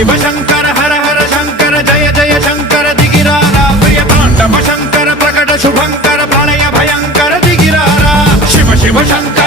शिव शंकर हर हर शंकर जय जय शंकर दिगिरारा प्रिय तांडव शंकर प्रकट शुभंकर प्रलय भयंकर दिगिरारा शिव शिव शंकर